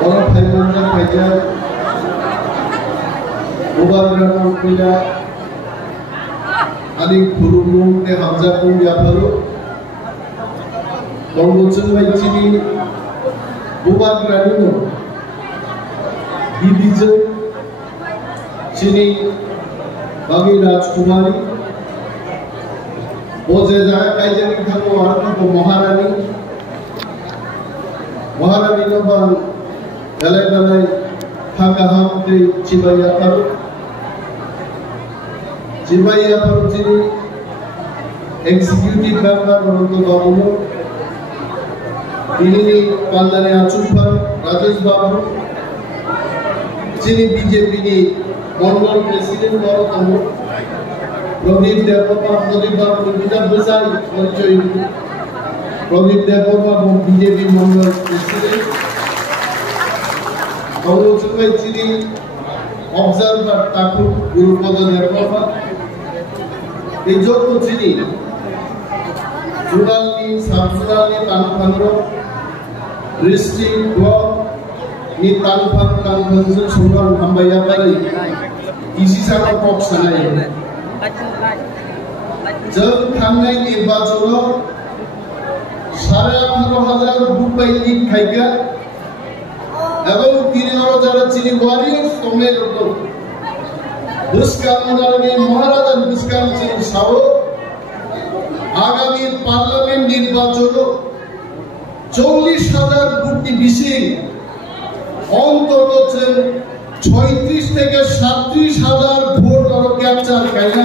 orang Thailand kerja, Ubaran punya, adik burung ne Hamzah pun dia baru, Longbotsen baik sini, Ubaran itu, division sini bagi Rajkumari, Oze jaga kajian kita orang itu Maharani loban dalai Hakaham di Cibaya Paru sini executive member untuk gabungan ini Pandane Achupar Rajesh Babu sini BJP ni Mandal Presiden baru tamu Pradip Babu tidak besar परिचय Pradip Babu BJP Mandal Presiden kalau sampai sini observer takut guru pada Dewa itu tu sini Jurnali, Samsudali, Tanpandro, Risti, Blog, ni Tanpandro semua hambaya kali isi sama kok sana ini. जब थांनाय निर्वाचनाव 18,000 रुपये लिख खाइगा এবং তিনি আরো যারা চিনি Warriors তোমরা করতো দুষ্কামনারী মহারাজা দুষ্কাম চিনি সাও আগামী পার্লামেন্ট নির্বাচন 40,000 কোটি বেশি অন্তত 36 থেকে 37,000 ভোট আরো ক্যাপচার কাইনা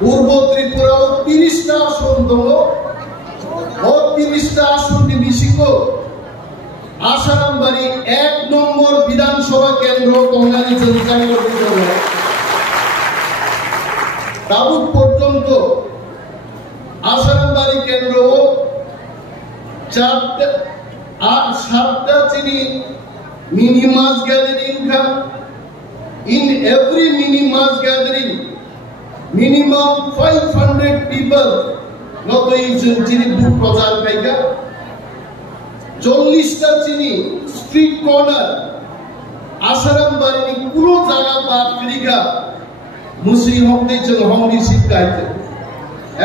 পূর্ব ত্রিপুরাও 30টা আসন দল ও 30টা আসন বিশিষ্ট আসারামবাড়ি 1 নম্বর বিধানসভা কেন্দ্র কংগ্রেস জনতাই করতে দাউদ পর্যন্ত আসারামবাড়ি কেন্দ্র 7টা চিনি mini mass gathering in every mini mass gathering minimum 500 people not chini book prachar kaiga 40 ta chini street corner asaram bari ni puro jaga ba kriga musi hokte jeng hongri sikkaite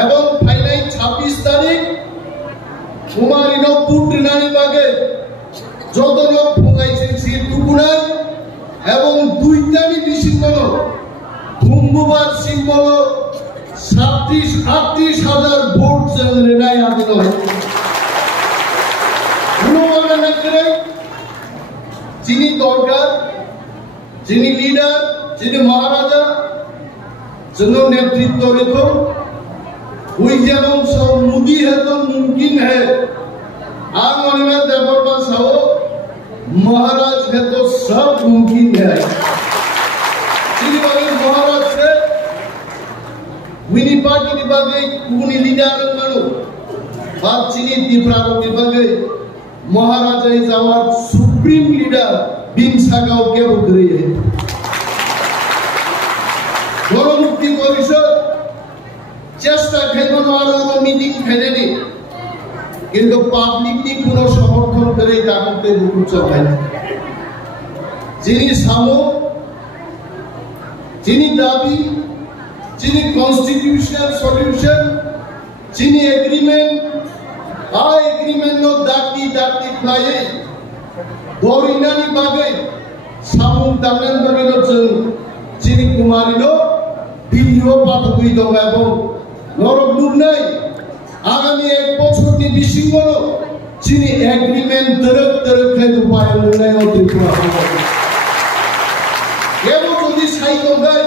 এবং final 26 তারিখ কুমারীনো পুটনানি বাগে যত লোক ফুগাইছে সেই টুকুনায় এবং দুইটানি বিশিঙ্গল ভুম্বুবার symbol 37-38,000 vote রেনাই Adil গুণমানের ক্ষেত্রে যিনি দরকার যিনি লিডার যিনি মহারাজা জন্য নেতৃত্ব রেখো ওই যেমন সব মুদি है तो मुमकिन है आम में देवरबा साहो महाराज है तो सब मुमकिन है चीनी बागे महाराज से विनी पार्टी की बागे कुनी लीडर मानो बात चीनी दीपराग की बागे महाराज इज आवर सुप्रीम लीडर बिन सागाव के उधरी है गणमुक्ति परिषद চেষ্টা খেলবো আরো মিটিং খেলেনি কিন্তু পাবলিকলি কোনো সমর্থন করে তাকে রুকুচ হয় না যিনি সামো যিনি দাবি যিনি কনস্টিটিউশনাল সলিউশন যিনি এগ্রিমেন্ট নো দাতি প্লায়ে দরিনানি বাগে সামুন তামেন বাগের যিনি কুমারীনো ভিডিও পাঠকুই দং এবং নরক দুর্নাই আগামী 1 বছর কি বিশিঙ্গল যিনি এগ্রিমেন্ট দরক খেতে পারেন নাই ত্রিপুরা এবং যদি সাইকো গায়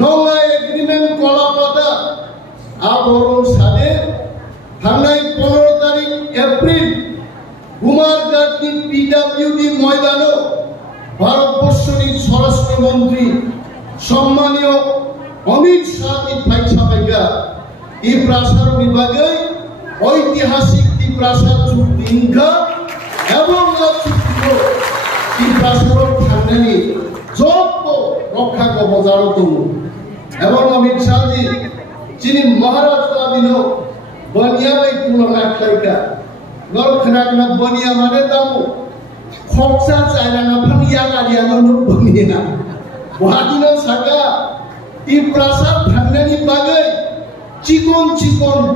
নঙ্গা এগ্রিমেন্ট কলা পাতা আবরণ সাদে থানায় 15 তারিখ এপ্রিল কুমারঘাটি পিডব্লিউডি ময়দানে ভারতবর্ষের স্বরাষ্ট্রমন্ত্রী সম্মানীয় অমিত শাহ ভাইসাবেগা এই প্রাসাদ বিভাগে ঐতিহাসিক এই প্রাসাদ চুক্তি ইনকা এবং এই প্রাসাদ থাকলেনি যত রক্ষা কবজার তমু এবং অমিত শাহজি যিনি মহারাজ দাবিনো bania bai pulang aklaika ngor kena bania mana tamu khoksa cairang apang yang ada yang bania wahaduna saga di prasad bhangnani bagai cikon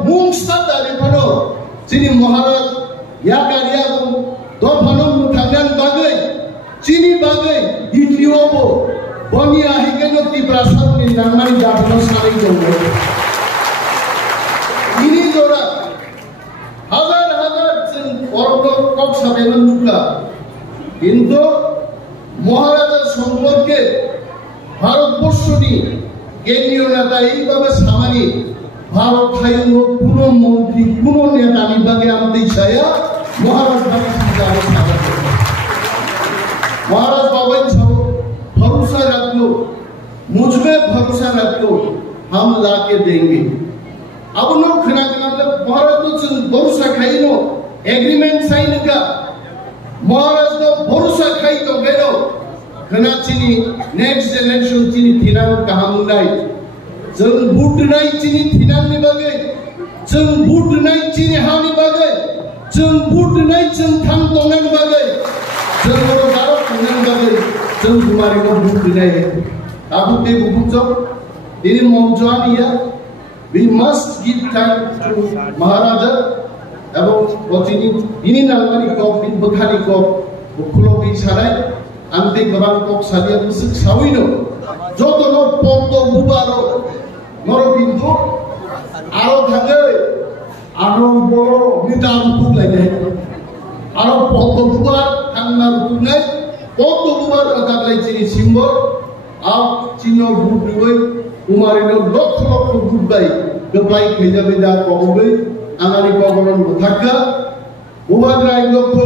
mungsa dari pano sini Maharaj ya karya do pano thangnan bagai sini bagai hidriobo bania hikeno di prasad ni nangmani jatuh saling jauh ini jora হাজার অর্থ কম সাবেন দুঃখা কিন্তু মহারাজার সম্পর্কে ভারতবর্ষ নিয়ে কেন্দ্রীয় নেতা এইভাবে সামানি ভারত খাইল কোনো মন্ত্রী কোনো নেতা বিভাগে আনতে চাইয়া মহারাজ महाराज बाबा भरोसा रख लो मुझ में भरोसा रख लो हम ला के देंगे अब लोग खना मतलब महाराज तो भरोसा खाई नो एग्रीमेंट साइन का महाराज तो भरोसा खाई तो गयो खना चिनी नेक्स्ट जनरेशन चिनी थिना कहा मुंडाई जों बुट नाय चिनी थिना नि बागे जों बुट नाय चिनी हानि बागे जों बुट नाय जों थां तंगन बागे जों बर बारो तंगन बागे जों गुमारे को बुट नाय आबु ते बुजो दिनि मौजवानिया we must give time to Maharaja এবং তিনি ini nangmani kok bin bekhani kok bukhlogi sarai ante gabang kok sadia musik sawino jotono ponto bubaro norobindo aro thage aro boro nita rupuk lainai aro ponto bubar thangna rupuk nai ponto bubar ataklai chini simbol ab chino bubai umarino lokho bubai gebai keja beda kobai angani kogoron butaka ubadrai lokho